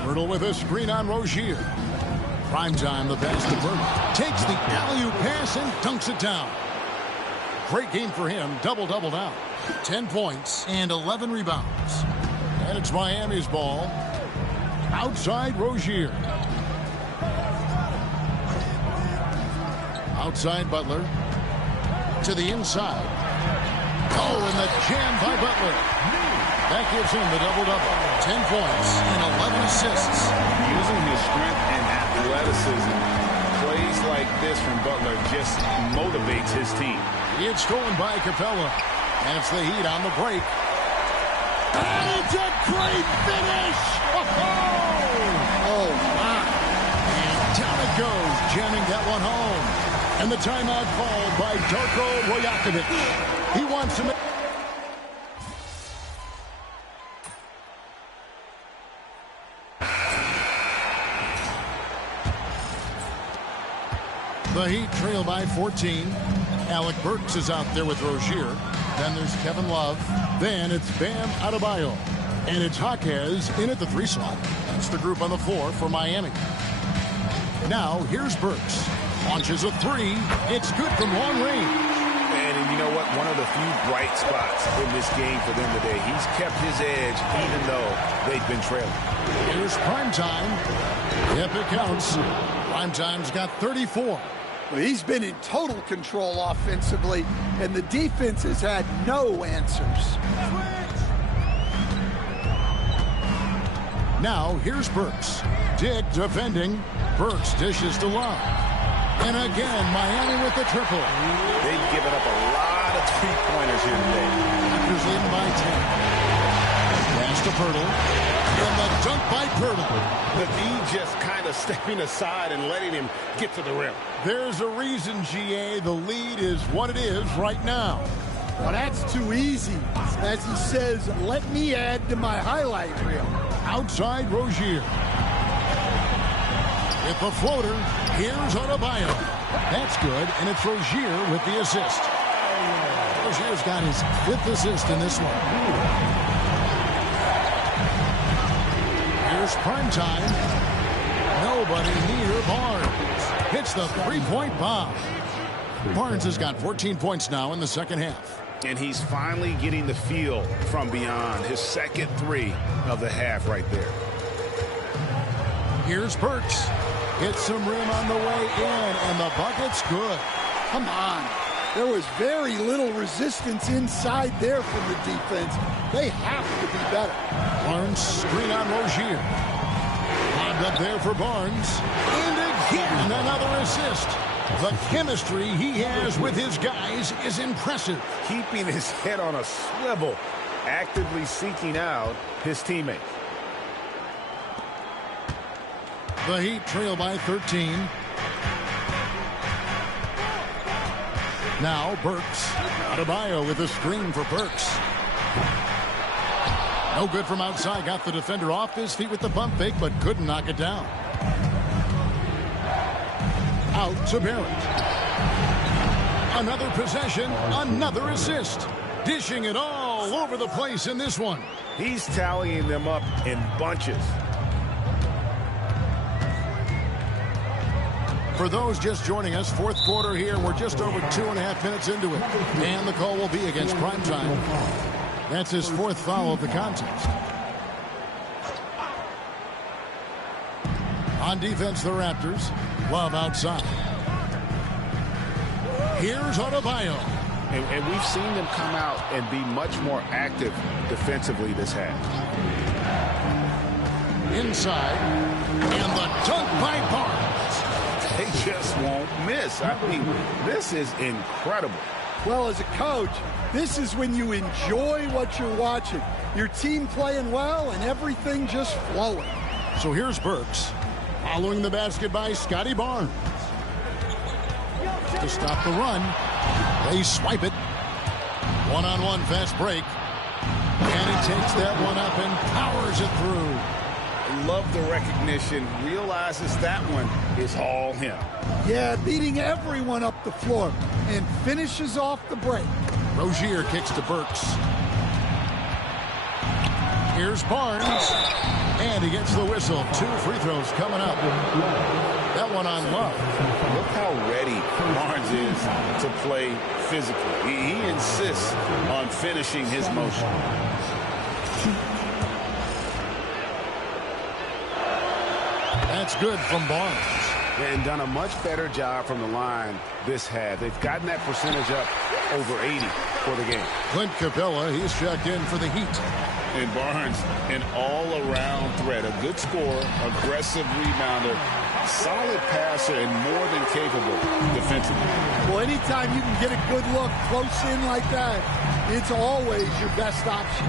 Pirtle with a screen on Rozier. Primetime, the pass to Pirtle. Takes the alley-oop pass and dunks it down. Great game for him. Double-double down. 10 points and 11 rebounds. And it's Miami's ball. Outside Rozier. Outside Butler. To the inside. Oh, and the jam by Butler. That gives him the double-double. 10 points and 11 assists. Using his strength and athleticism, plays like this from Butler just motivates his team. It's stolen by Capella. And it's the Heat on the break. And it's a great finish! Oh, my. And down it goes, jamming that one home. And the timeout called by Darko Rajakovic. He wants to make... The Heat trail by 14. Alec Burks is out there with Rozier. Then there's Kevin Love. Then it's Bam Adebayo. And it's Jaquez in at the 3 slot. That's the group on the floor for Miami. Now, here's Burks. Launches a 3. It's good from long range. And you know what? One of the few bright spots in this game for them today. He's kept his edge even though they've been trailing. Here's Primetime. Yep, it counts. Primetime's got 34. Well, he's been in total control offensively, and the defense has had no answers. Now, here's Burks. Dick defending. Burks dishes to Love. And again, Miami with the triple. They've given up a lot of three-pointers here today. Raptors leading by 10. Pass to Pirtle. And the dunk by Pirtle. The D just kind of stepping aside and letting him get to the rim. There's a reason, GA, the lead is what it is right now. Well, that's too easy. As he says, let me add to my highlight reel. Outside Rozier. With the floater, here's Adebayo. That's good, and it's Rozier with the assist. Rozier's got his 5th assist in this one. Here's Primetime. Nobody near Barnes. Hits the 3-point bomb. Barnes has got 14 points now in the second half. And he's finally getting the feel from beyond. His second 3 of the half right there. Here's Burks. Hits some rim on the way in, and the bucket's good. Come on. There was very little resistance inside there from the defense. They have to be better. Barnes screen on Rozier. Lobbed up there for Barnes. And again, another assist. The chemistry he has with his guys is impressive. Keeping his head on a swivel, actively seeking out his teammates. The Heat trail by 13. Now Burks. Adebayo with a screen for Burks. No good from outside. Got the defender off his feet with the bump fake, but couldn't knock it down. Out to Barrett. Another possession, another assist. Dishing it all over the place in this one. He's tallying them up in bunches. For those just joining us, 4th quarter here. We're just over 2.5 minutes into it. And the call will be against Primetime. That's his 4th foul of the contest. On defense, the Raptors. Love outside. Here's Adebayo. And we've seen them come out and be much more active defensively this half. Inside. And the dunk by Barnes. They just won't miss. I mean, this is incredible. Well, as a coach, this is when you enjoy what you're watching. Your team playing well and everything just flowing. So here's Burks. Following the basket by Scotty Barnes. To stop the run. They swipe it. One-on-one fast break. And he takes that one up and powers it through. Love the recognition. Realizes that one is all him. Yeah, beating everyone up the floor. And finishes off the break. Rozier kicks to Burks. Here's Barnes. And he gets the whistle. 2 free throws coming up. That one on Love. Look how ready Barnes is to play physically. He insists on finishing his motion. That's good from Barnes. And done a much better job from the line this half. They've gotten that percentage up over 80 for the game. Clint Capella, he's checked in for the Heat. And Barnes, an all-around threat. A good scorer, aggressive rebounder, solid passer, and more than capable defensively. Well, anytime you can get a good look close in like that, it's always your best option.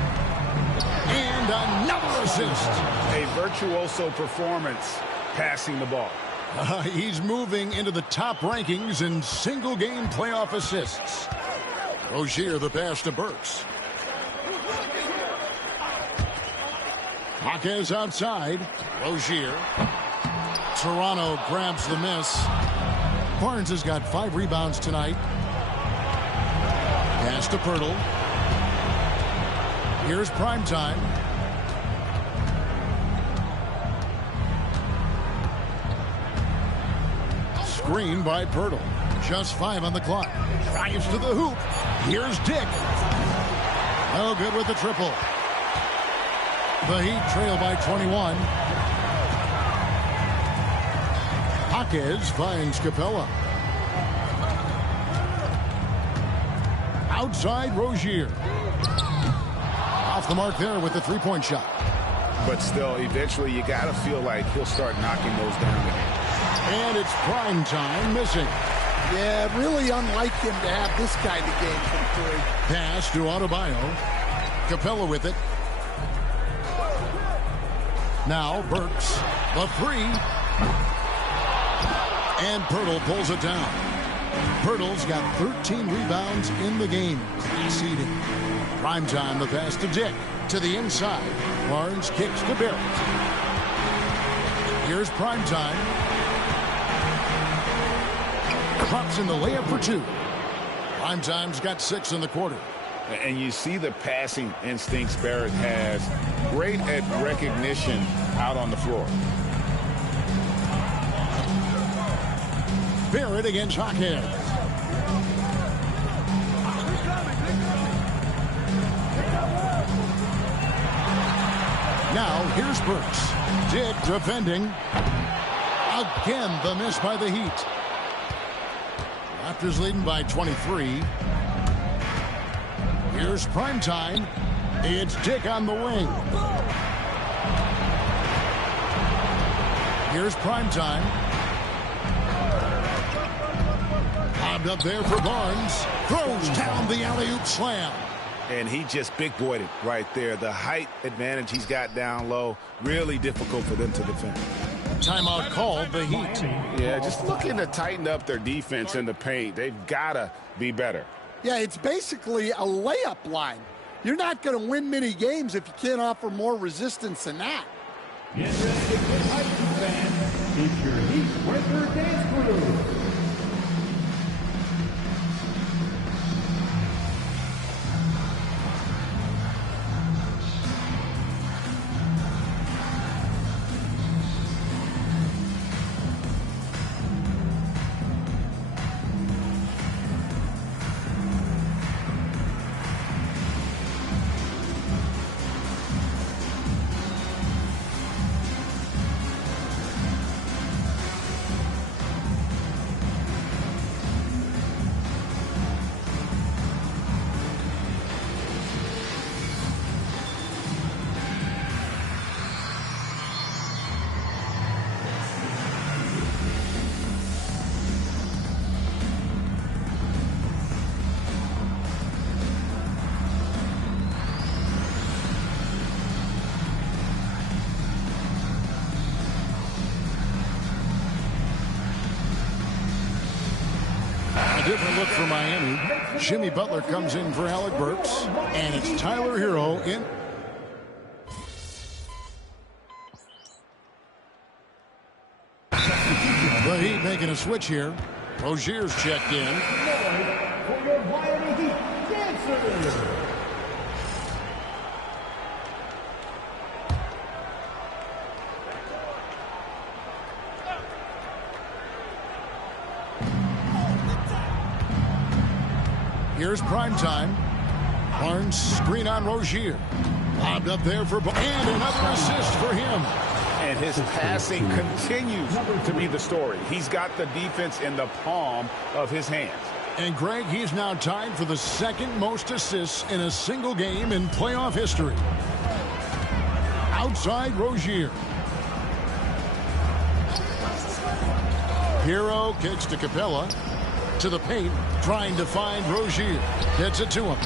And another assist. A virtuoso performance passing the ball. He's moving into the top rankings in single-game playoff assists. Rozier the pass to Burks. Jaquez outside. Rozier. Toronto grabs the miss. Barnes has got 5 rebounds tonight. Pass to Pirtle. Here's Primetime. Screen by Pirtle. Just 5 on the clock. Drives to the hoop. Here's Dick. Oh, good with the triple. The Heat trail by 21. Jaquez finds Capella. Outside Rozier. Off the mark there with the three-point shot. But still, eventually you got to feel like he'll start knocking those down again. And it's Primetime missing. Yeah, really unlike him to have this kind of game from 3. Pass to Adebayo. Capella with it. Now Burks, the 3. And Pirtle pulls it down. Pirtle's got 13 rebounds in the game. Conceding. Primetime, the pass to Dick. To the inside. Barnes kicks to Barrett. Here's Primetime. Drops in the layup for 2. Primetime's got 6 in the quarter. And you see the passing instincts Barrett has. Great at recognition out on the floor. Barrett against Jaquez. Now here's Burks. Dick defending. Again, the miss by the Heat. Raptors leading by 23. Here's Primetime. It's Dick on the wing. Here's Primetime. Lobbed up there for Barnes. Throws down the alley-oop slam. And he just big-boyed it right there. The height advantage he's got down low, really difficult for them to defend. Timeout called, the Heat. Yeah, just looking to tighten up their defense in the paint. They've got to be better. Yeah, it's basically a layup line. You're not going to win many games if you can't offer more resistance than that. Get ready to get hyped, fans. It's your Heat Breaker Dance Crew. Different look for Miami. Jimmy Butler comes in for Alec Burks. And it's Tyler Hero in. The Heat making a switch here. Rozier's checked in. For your Miami Heat dancers. Here's Primetime. Barnes screen on Rozier. Lobbed up there for and another assist for him. And his passing continues to be the story. He's got the defense in the palm of his hands. And Greg, he's now tied for the second most assists in a single game in playoff history. Outside Rozier. Hero kicks to Capella. To the paint, trying to find Rozier. Gets it to him.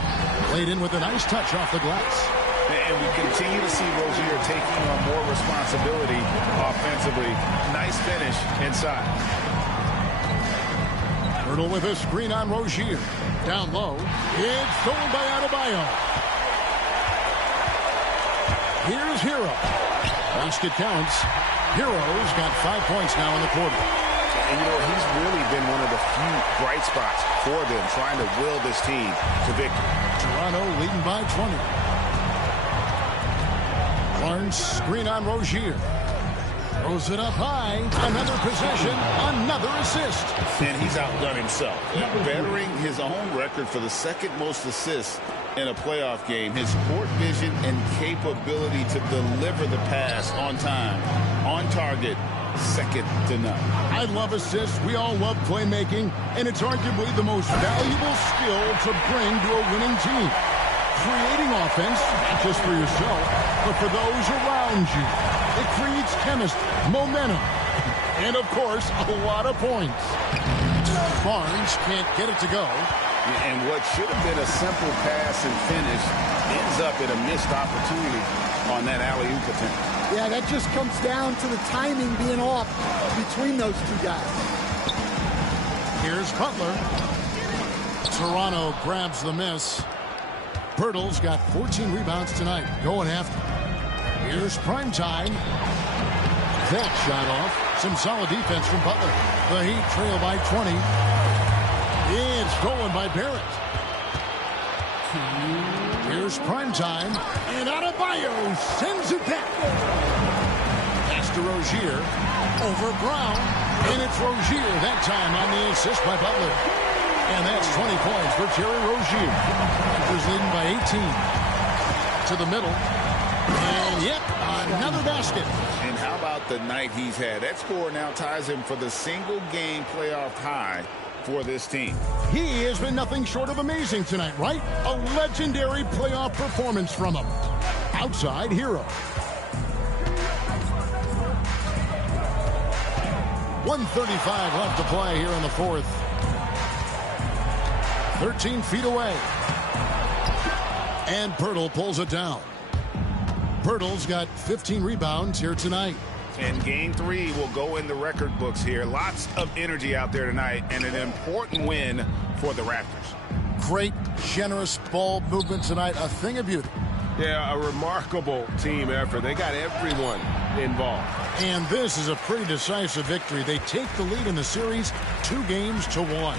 Laid in with a nice touch off the glass. And we continue to see Rozier taking on more responsibility offensively. Nice finish inside. Hurdle with a screen on Rozier. Down low. It's stolen by Adebayo. Here's Hero. Basket counts. Hero's got 5 points now in the quarter. And, he's really been one of the few bright spots for them, trying to will this team to victory. Toronto leading by 20. Barnes, screen on Rozier. Throws it up high. Another possession, another assist. And he's outdone himself, bettering his own record for the second most assists in a playoff game. His court vision and capability to deliver the pass on time, on target, second to none. I love assists. We all love playmaking, and it's arguably the most valuable skill to bring to a winning team. Creating offense, not just for yourself, but for those around you. It creates chemistry, momentum, and, of course, a lot of points. Barnes can't get it to go. And what should have been a simple pass and finish ends up in a missed opportunity on that alley-oop attempt. Yeah, that just comes down to the timing being off between those two guys. Here's Butler. Toronto grabs the miss. Pirtle's got 14 rebounds tonight, going after. Here's Primetime. That shot off. Some solid defense from Butler. The Heat trail by 20. It's stolen by Barrett. Here's Primetime. And Adebayo sends it back. Pass to Rozier. Over Brown. And it's Rozier that time on the assist by Butler. And that's 20 points for Terry Rozier. Raptors leading by 18. To the middle. And yep, another basket. And how about the night he's had? That score now ties him for the single-game playoff high for this team. He has been nothing short of amazing tonight, right? A legendary playoff performance from him. Outside Hero. 1:35 left to play here in the fourth. 13 feet away. And Pirtle pulls it down. Pirtle's got 15 rebounds here tonight. And game 3 will go in the record books here. Lots of energy out there tonight and an important win for the Raptors. Great, generous ball movement tonight. A thing of beauty. Yeah, a remarkable team effort. They got everyone involved. And this is a pretty decisive victory. They take the lead in the series 2-1.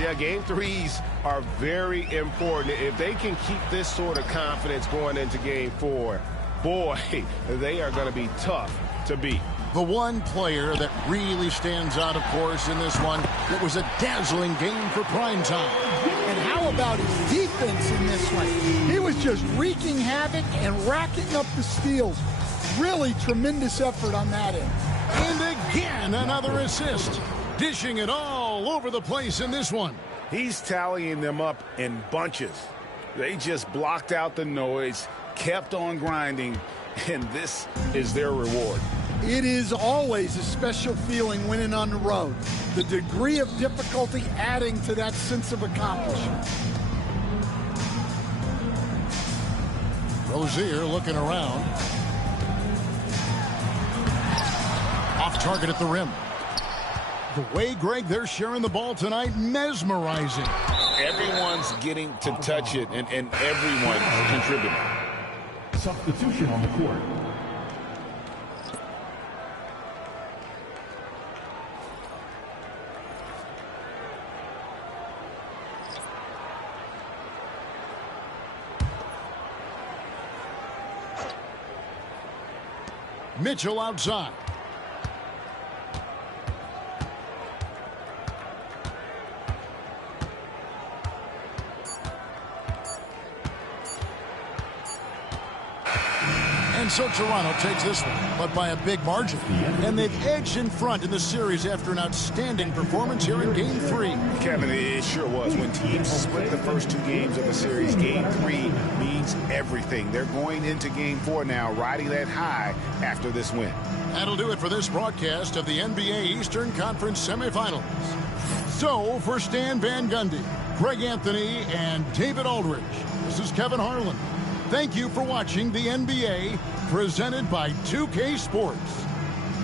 Yeah, game 3s are very important. If they can keep this sort of confidence going into game 4, boy, they are going to be tough to beat. The one player that really stands out, of course, in this one, it was a dazzling game for Primetime. And how about his defense in this one? He was just wreaking havoc and racking up the steals. Really tremendous effort on that end. And again, another assist. Dishing it all over the place in this one. He's tallying them up in bunches. They just blocked out the noise, kept on grinding, and this is their reward. It is always a special feeling winning on the road. The degree of difficulty adding to that sense of accomplishment. Rozier looking around. Off target at the rim. The way, Greg, they're sharing the ball tonight, mesmerizing. Everyone's getting to touch it, and everyone's contributing. Substitution on the court. Mitchell outside. And so Toronto takes this one, but by a big margin. And they've edged in front in the series after an outstanding performance here in Game 3. Kevin, it sure was. When teams split the first 2 games of a series, Game 3 means everything. They're going into Game 4 now, riding that high after this win. That'll do it for this broadcast of the NBA Eastern Conference semifinals. So, for Stan Van Gundy, Greg Anthony, and David Aldridge, this is Kevin Harlan. Thank you for watching the NBA, presented by 2K Sports.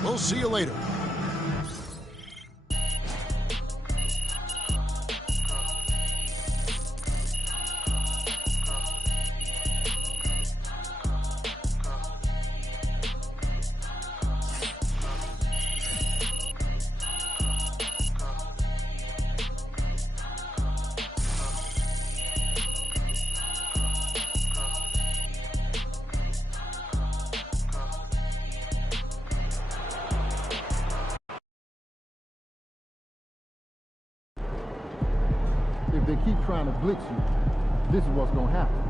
We'll see you later. If they keep trying to blitz you, this is what's going to happen.